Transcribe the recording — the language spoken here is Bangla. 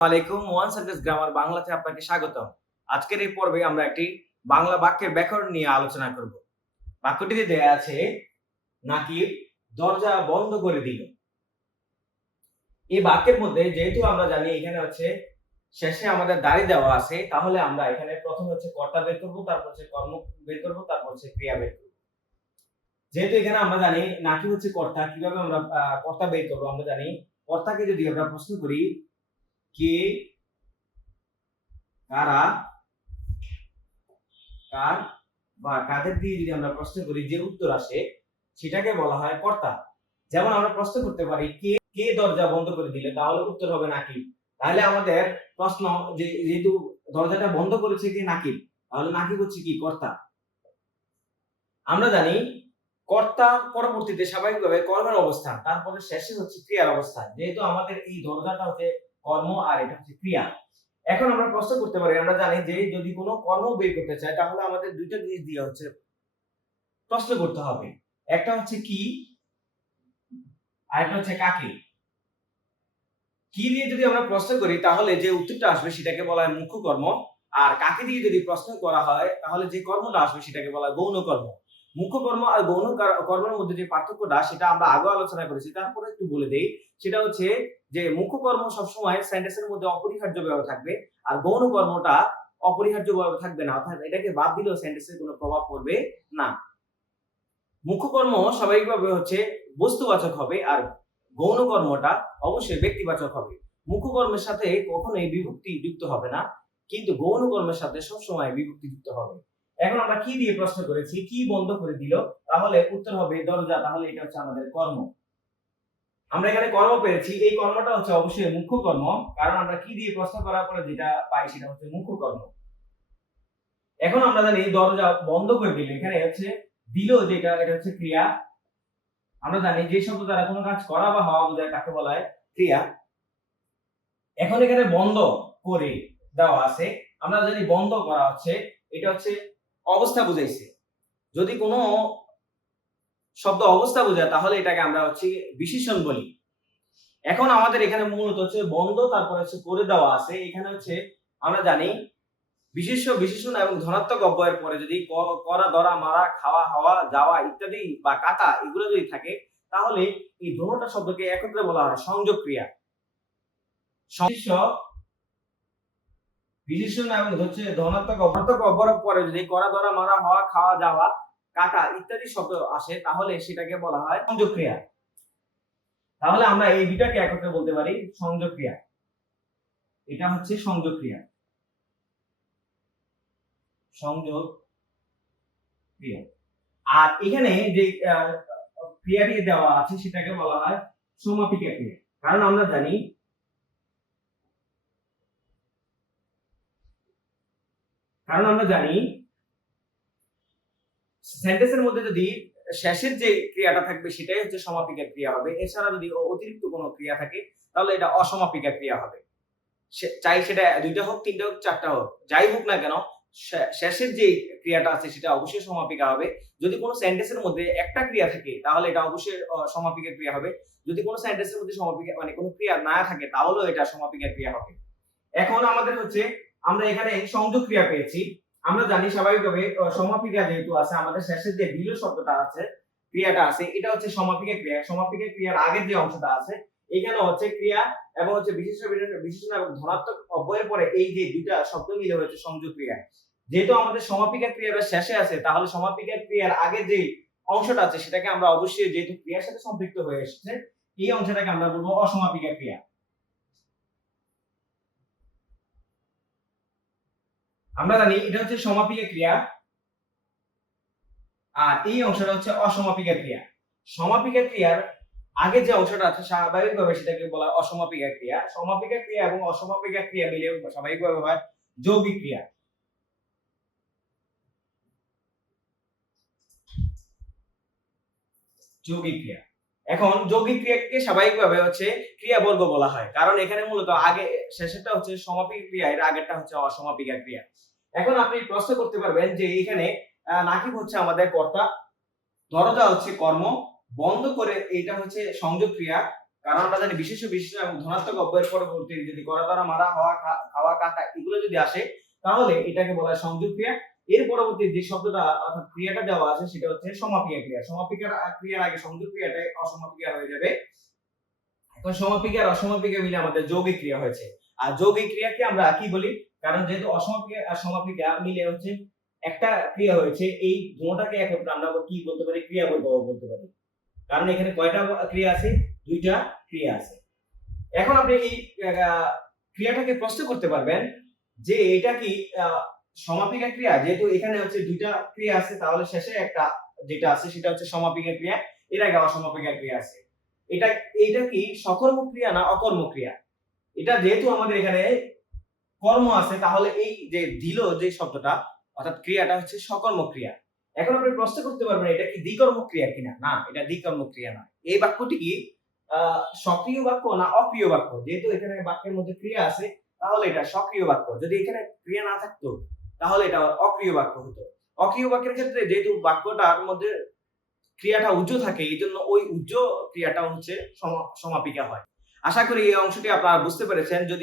আলাইকুম ওয়ান সেন্টেন্স গ্রামার বাংলাতে আপনাকে স্বাগতম। আজকের এই পর্বে আমরা একটি বাংলা বাক্যের ব্যাকরণ নিয়ে আলোচনা করব। বাক্যটিতে দেয়া আছে নাকিব দরজা বন্ধ করে দিল। এই বাক্যের মধ্যে যেহেতু আমরা জানি এখানে শেষে আমাদের দাড়ি দেওয়া আছে, তাহলে আমরা এখানে প্রথমে কর্তা বের করব, তারপর কর্ম বের করব, তারপর ক্রিয়া বের করব। যেহেতু এখানে আমরা জানি নাকিব কর্তা, কিভাবে আমরা কর্তা বের করব? আমরা জানি কর্তাকে যদি আমরা প্রশ্ন করি কে, কারা, কার বা কাদের দিয়ে যদি আমরা প্রশ্ন করি, যে উত্তর আসে সেটাকে বলা হয় কর্তা। যেমন আমরা প্রশ্ন করতে পারি কে কে দরজা বন্ধ করে দিলে, তাহলে উত্তর হবে নাকিব। তাহলে আমাদের প্রশ্ন যে যেহেতু দরজাটা বন্ধ করেছে কে, নাকিব, তাহলে নাকিব হচ্ছে কি? কর্তা। আমরা জানি কর্তা পরবর্তীতে স্বাভাবিকভাবে কর্মের অবস্থান, তারপরে শেষে ক্রিয়ার অবস্থান। যেহেতু আমাদের এই দরজাটা কর্ম আর এটা ক্রিয়া। এখন আমরা প্রশ্ন করতে পারি, আমরা জানি যে যদি কোনো কর্ম বের করতে চাই তাহলে আমাদের দুইটা জিনিস দিয়ে প্রশ্ন করতে হবে। একটা কি আর একটা কাকে। কি দিয়ে যদি আমরা প্রশ্ন করি তাহলে যে উত্তরটা আসবে সেটাকে বলা হয় মুখ্য কর্ম, আর কাকে দিয়ে যদি প্রশ্ন করা হয় তাহলে যে কর্মটা আসবে সেটাকে বলা হয় গৌণ কর্ম। মুখ্য কর্ম আর গৌণ কর্মের মধ্যে যে পার্থক্যটা সেটা আমরা আগে আলোচনা করেছি, তারপরে একটু বলে দেই। সেটা যে মুখ্য কর্ম সবসময় সেন্টেন্সের মধ্যে অপরিহার্যভাবে থাকবে, আর গৌণ কর্মটা অপরিহার্যভাবে থাকবে না, অর্থাৎ এটাকে বাদ দিলেও সেন্টেন্সের কোনো প্রভাব পড়বে না। মুখ্য কর্ম স্বাভাবিকভাবে বস্তুবাচক হবে, আর গৌণ কর্মটা অবশ্যই ব্যক্তিবাচক হবে। মুখ্য কর্মের সাথে কখনোই বিভক্তি যুক্ত হবে না, কিন্তু গৌণ কর্মের সাথে সবসময় বিভক্তি যুক্ত হবে। এখন আমরা কি দিয়ে প্রশ্ন করেছি? কি বন্ধ করে দিল, তাহলে উত্তর হবে দরজা। তাহলে এটা আমাদের কর্ম। আমরা এখানে কর্ম পেয়েছি, এই কর্মটা অবশ্যই মুখ্য কর্ম, কারণ আমরা কি দিয়ে প্রশ্ন করার পরে যেটা পাই সেটা মুখ্য কর্ম। এখন আমরা জানি দরজা বন্ধ করে দিল, এখানে দিল যেটা, এটা ক্রিয়া। আমরা জানি যে শব্দ দ্বারা কোনো কাজ করা বা হওয়া বোঝায় তাকে বলা হয় ক্রিয়া। এখন এখানে বন্ধ করে দেওয়া আছে, আমরা জানি বন্ধ করা এটা অবস্থা বুঝাইছে। যদি কোনো শব্দ অবস্থা বোঝায় তাহলে এটাকে আমরা বিশেষণ বলি। এখন আমাদের এখানে মূলত বন্ধ, তারপরে করে দেওয়া আছে। এখানে আমরা জানি বিশেষণ এবং ধনাত্মক অব্যয়ের পরে যদি করা, ধরা, মারা, খাওয়া, হওয়া, যাওয়া ইত্যাদি বা কাটা এগুলো যদি থাকে, তাহলে এই দোনোটা শব্দকে একত্রে বলা হয় সংযোগ ক্রিয়া। বিশেষণ এবং ধনাত্মক অব্যয়ের পরে যদি করা, ধরা, মারা, হওয়া, খাওয়া, যাওয়া, কাটা ইত্যাদি শব্দ আসে, তাহলে সেটাকে বলা হয় সংযোগ ক্রিয়া। তাহলে আমরা এই দুটাকে একত্রে বলতে পারি সংযোগ ক্রিয়া। এটা সংযোগ ক্রিয়া, সংযোগ ক্রিয়া। আর এখানে যে ক্রিয়াটি দেওয়া আছে সেটাকে বলা হয় সমাপিকা ক্রিয়া। কারণ আমরা জানি সেন্টেন্সের মধ্যে যদি শেষের যে ক্রিয়াটা থাকবে সেটাই সমাপিকা ক্রিয়া হবে। এছাড়া যদি অতিরিক্ত কোনো ক্রিয়া থাকে তাহলে এটা অসমাপিকা ক্রিয়া হবে। চাই সেটা দুইটা হোক, তিনটা হোক, চারটা হোক, যাই হোক না কেন, শেষের যে ক্রিয়াটা আছে সেটা অবশ্যই সমাপিকা হবে। যদি কোনো সেন্টেন্সের মধ্যে একটা ক্রিয়া থাকে তাহলে এটা অবশ্যই সমাপিকা ক্রিয়া হবে। যদি কোনো সেন্টেন্সের মধ্যে সমাপিকা মানে কোনো ক্রিয়া না থাকে তাহলেও এটা সমাপিকা ক্রিয়া হবে। এখন আমাদের আমরা এখানে সংযোগ ক্রিয়া পেয়েছি। আমরা জানি স্বাভাবিকভাবে সমাপিকা যেহেতু আছে, আমাদের শেষের যে বিল শব্দটা আছে, ক্রিয়াটা আছে, এটা সমাপিকা ক্রিয়া। সমাপিকা ক্রিয়ার আগের যে অংশটা আছে এখানে ক্রিয়া এবং বিশেষণ এবং ধনাত্মক অব্যয়ের পরে এই যে দুইটা শব্দ মিলে সংযোগ ক্রিয়া। যেহেতু আমাদের সমাপিকা ক্রিয়াটা শেষে আছে, তাহলে সমাপিকা ক্রিয়ার আগে যে অংশটা আছে সেটাকে আমরা অবশ্যই, যেহেতু ক্রিয়ার সাথে সম্পৃক্ত হয়ে এসেছে, এই অংশটাকে আমরা বলবো অসমাপিকা ক্রিয়া। আমরা জানি এটা সমাপিকা ক্রিয়া, আর এই অংশটা অসমাপিকা ক্রিয়া। সমাপিকা ক্রিয়ার আগে যে অংশটা আছে স্বাভাবিকভাবে সেটাকে বলা হয় অসমাপিকা ক্রিয়া। সমাপিকা ক্রিয়া এবং অসমাপিকা ক্রিয়া মিলে স্বাভাবিকভাবে হয় যৌগিক ক্রিয়া। যৌগিক ক্রিয়া। এখন যৌগিক ক্রিয়াকে স্বাভাবিকভাবে ক্রিয়াবর্গ বলা হয়, কারণ এখানে মূলত আগে শেষেরটা সমাপিকা ক্রিয়া, এর আগেরটা অসমাপিকা ক্রিয়া। এখন আপনি প্রশ্ন করতে পারবেন যে এখানে নাকিব আমাদের কর্তা, দরজা কর্ম, বন্ধ করে এটা সংযোগ ক্রিয়া, কারণ আমরা জানি বিশেষ বিশেষ এবং ধনাত্মক অব্যয়ের পরবর্তী যদি করা দ্বারা মারা, হওয়া, খাওয়া, কাটা এগুলো যদি আসে তাহলে এটাকে বলা হয় সংযোগ ক্রিয়া। এর পরবর্তী যে শব্দটা অর্থাৎ ক্রিয়াটা দেওয়া আছে সেটা হচ্ছে সমাপিকা ক্রিয়া। সমাপিকা ক্রিয়ার আগে সংযোগ ক্রিয়াটাই অসমাপিকা হয়ে যাবে। এখন সমাপিকা আর অসমাপিকা মিলে আমাদের যৌগিক ক্রিয়া হয়েছে। আর যৌগিক ক্রিয়াকে আমরা কি বলি? কারণ যেহেতু অসমাপিকা আর সমাপিকা মিলে হচ্ছে একটা ক্রিয়া হয়েছে, এই দুটোটাকে একত্রে আমরা কি বলতে পারি? ক্রিয়া বলতে পারি। কারণ এখানে কয়টা ক্রিয়া আছে? দুইটা ক্রিয়া আছে। এখন আপনি এই ক্রিয়াটাকে প্রশ্ন করতে পারবেন যে এটা কি সমাপিকা ক্রিয়া? যেহেতু এখানে হচ্ছে দুইটা ক্রিয়া আছে তাহলে শেষে একটা যেটা আছে সেটা হচ্ছে সমাপিকা ক্রিয়া, এর আগে অসমাপিকা ক্রিয়া আছে। এটা কি সকর্ম ক্রিয়া না অকর্ম ক্রিয়া? এটা যেহেতু আমাদের এখানে কর্ম আছে তাহলে এই যে দিল যে শব্দটা অর্থাৎ ক্রিয়াটা হচ্ছে সকর্ম ক্রিয়া। এখন আপনি প্রশ্ন করতে পারবেন এটা কি দ্বিকর্ম ক্রিয়া কিনা? না, এটা দ্বিকর্ম ক্রিয়া নয়। এই বাক্যটি কি সক্রিয় বাক্য না অক্রিয় বাক্য? যেহেতু এখানে বাক্যের মধ্যে ক্রিয়া আছে তাহলে এটা সক্রিয় বাক্য। যদি এখানে ক্রিয়া না থাকতো তাহলে এটা অক্রিয় বাক্য হতো। অক্রিয় বাক্যের ক্ষেত্রে যেহেতু বাক্যটার মধ্যে ক্রিয়াটা উজ্জ থাকে এই জন্য ওই উজ্জ ক্রিয়াটা হচ্ছে সমাপিকা হয়। আশা করি এই অংশটি আপনারা বুঝতে পেরেছেন। যদি